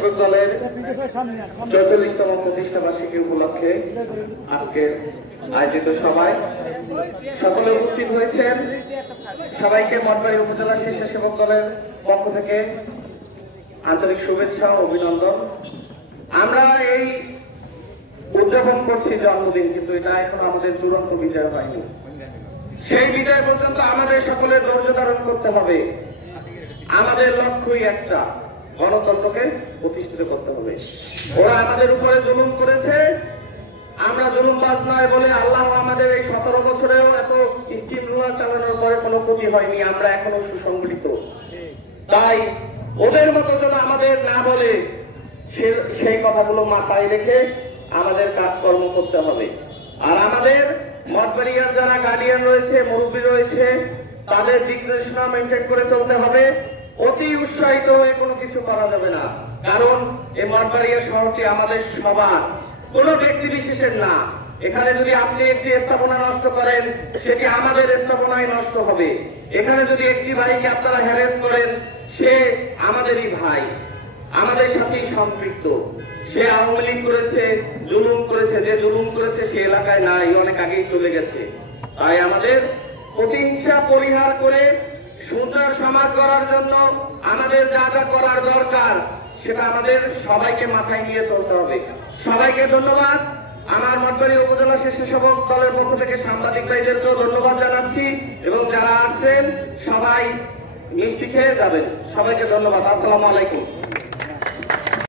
দলের ৪৪তম প্রতিষ্ঠা বার্ষিকী উপলক্ষে আজকে আয়োজিত সভায় সকলে উপস্থিত হয়েছেন। সবাইকে মঠবাড়ি উপজেলা স্বেচ্ছাসেবক দলের পক্ষ থেকে আন্তরিক শুভেচ্ছা ও অভিনন্দন। আমরা এই উদযাপন করছি জন্মদিন, কিন্তু এটা এখন আমাদের চূড়ান্ত বিজয় হয়নি। সেই বিজয় পর্যন্ত আমাদের সকলের ধৈর্য ধারণ করতে হবে। আমাদের লক্ষ্যই একটা, গণতন্ত্রকে প্রতিষ্ঠিত করতে হবে। ওরা আমাদের উপরে জুলুম করেছে, আমরা জুলুমবাজ নয় বলে আল্লাহ আমাদের এই 17 বছরেও এত স্টিম রোলার চালানোর পরে কোনো ক্ষতি হয়নি, আমরা এখনো সুসংগঠিত। তাই ওদের মতো যেন আমাদের না বলে সেই কথাগুলো মাথায় রেখে আমাদের কাজকর্ম করতে হবে। আর আমাদের মঠবাড়িয়ার যারা গার্ডিয়ান রয়েছে, মুরব্বী রয়েছে, তাদের দিক নির্দেশনা মেনটেন করে চলতে হবে। অতি উৎসাহিত হয়ে কোনো কিছু করা যাবে না, কারণ এই মঠবাড়িয়া শহরটি আমাদের সবার, কোনো ব্যক্তি বিশেষের না। এখানে যদি আপনি একটি স্থাপনা নষ্ট করেন, সেটি আমাদের স্থাপনায় নষ্ট হবে। এখানে যদি একটি ভাইকে আপনারা হ্যারেস করেন, সে আমাদেরই ভাই, আমাদের সাথেই সম্পৃক্ত। সে আওয়ামী লীগ করেছে, জুলুম করেছে, যে জুলুম করেছে সে এলাকায় নাই, অনেক আগেই চলে গেছে। তাই আমাদের প্রতিহিংসা পরিহার করে সুন্দর সমাজ গড়ার জন্য আমাদের যা যা করার দরকার সেটা আমাদের সবাইকে মাথায় নিয়ে চলতে হবে। সবাইকে ধন্যবাদ। আমার মঠবাড়ি উপজেলা স্বেচ্ছাসেবক দলের পক্ষ থেকে সাংবাদিক ভাইদেরকেও ধন্যবাদ জানাচ্ছি, এবং যারা আসছেন সবাই মিষ্টি খেয়ে যাবেন। সবাইকে ধন্যবাদ। আসসালামু আলাইকুম।